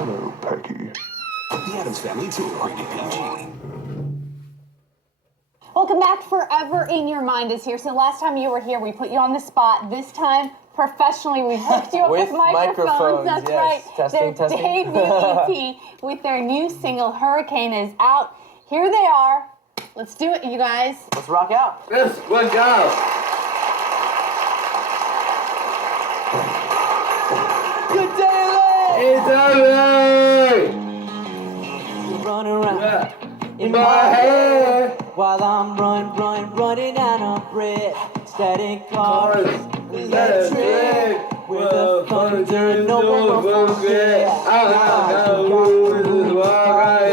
Hello, Peggy. The Addams Family 2, rated PG. Welcome back. Forever in Your Mind is here. So last time you were here, we put you on the spot. This time, professionally, we've hooked you up with microphones. That's yes. right. Testing, Their testing. debut EP with their new single, Hurricane, is out. Here they are. Let's do it, you guys. Let's rock out. Let's go. Good day, It's over. You run around in My my head. head while I'm running out of breath. Static cars, electric, with the thunder, no one will forget.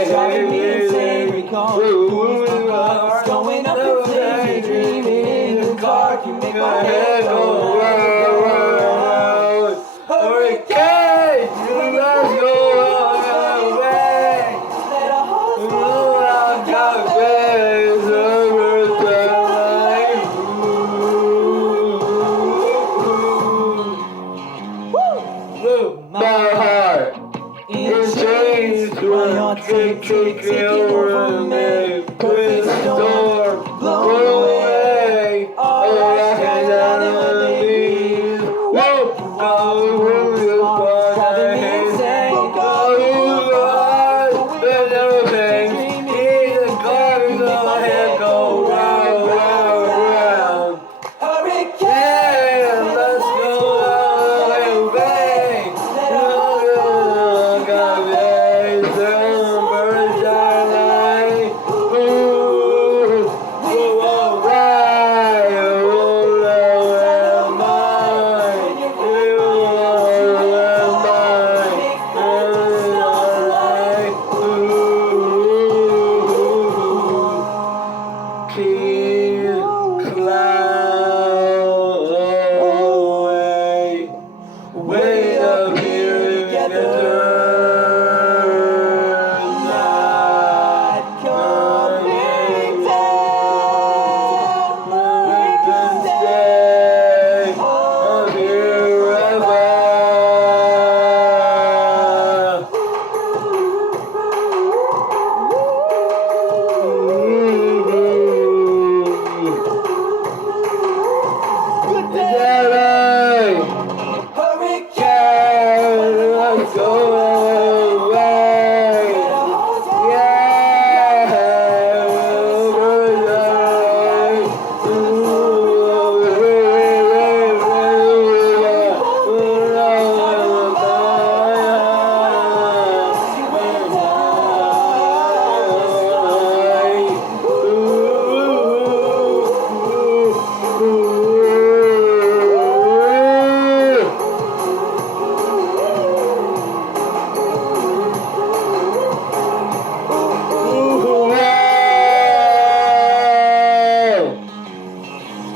Driving me insane, recall it's going up in flames, dreaming in the dark, you make my head go round. Hurricane, you must go away. Let a heart Ooh, I got face over time. Ooh, my heart is changed when you're taking over me. With the storm blow away. Oh, I can't leave. Whoa, oh, driving me insane. Way up here together, not coming down. We can stay up here forever. Good day. Hurricane, let's go away. Right.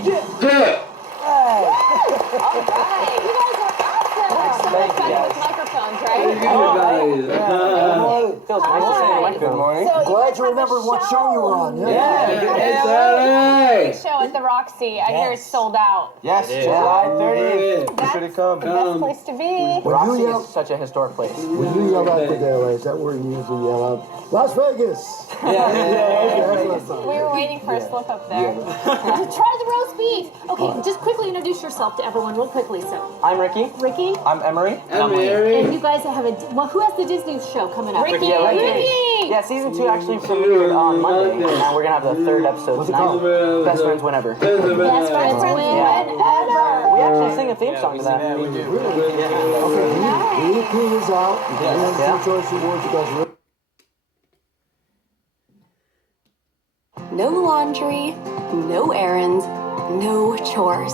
You guys are awesome. So much fun with microphones, right? Feels nice to say it. Good morning. So Glad you remembered what show you were on. It's LA. Show at the Roxy. I hear it's sold out. Yes, It is. July 30th. That's Be sure to come. the best place to be. Roxy yell- is such a historic place. When you yell out for LA, is that where you usually yell out? Las Vegas! We were waiting for a slip up there. Try the roast beef. Okay, just quickly introduce yourself to everyone, real quickly. So, I'm Ricky. Ricky, I'm Emery. and you guys have well, who has the Disney show coming up? Ricky. Yeah, Ricky. Ricky! Yeah, season 2 actually premiered on Monday, and now we're gonna have the third episode What's it tonight. called? Best Friends Whenever. Best friends win Yeah. ever. We actually sing a theme song to that. Okay, the EP is out. You can win Yeah. the Choice Awards. You guys really No laundry, no errands, no chores.